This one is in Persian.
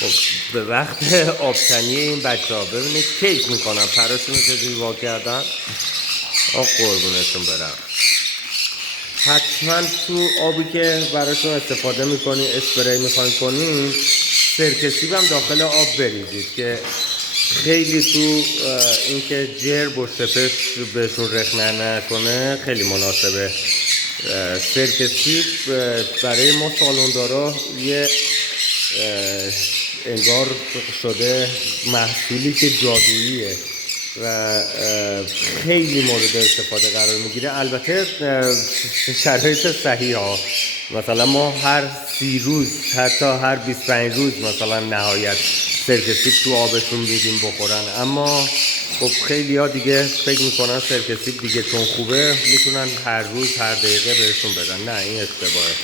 خب به وقت آبتنی این بچه ها ببینید کیک میکنن، پراشون رو چجوری وا کردن. قربونتون برم. حتما تو آبی که براشون استفاده میکنین، اسپری میخواین کنین، سرکه سیب هم داخل آب بریزید که خیلی تو اینکه جرب و شپش بهشون رخنه نکنه خیلی مناسبه. سرکه سیب برای ما سالوندارا یه انگار شده محصولی که جادوییه و خیلی مورد استفاده قرار میگیره. البته شرایط صحیح ها، مثلا ما هر 30 روز حتی هر 25 روز مثلا نهایت سرکه سیب تو آبشون میدیم بخورن، اما خب خیلی ها دیگه فکر میکنن سرکه سیب دیگه چون خوبه میتونن هر روز هر دقیقه بهشون بدن. نه، این اشتباهه.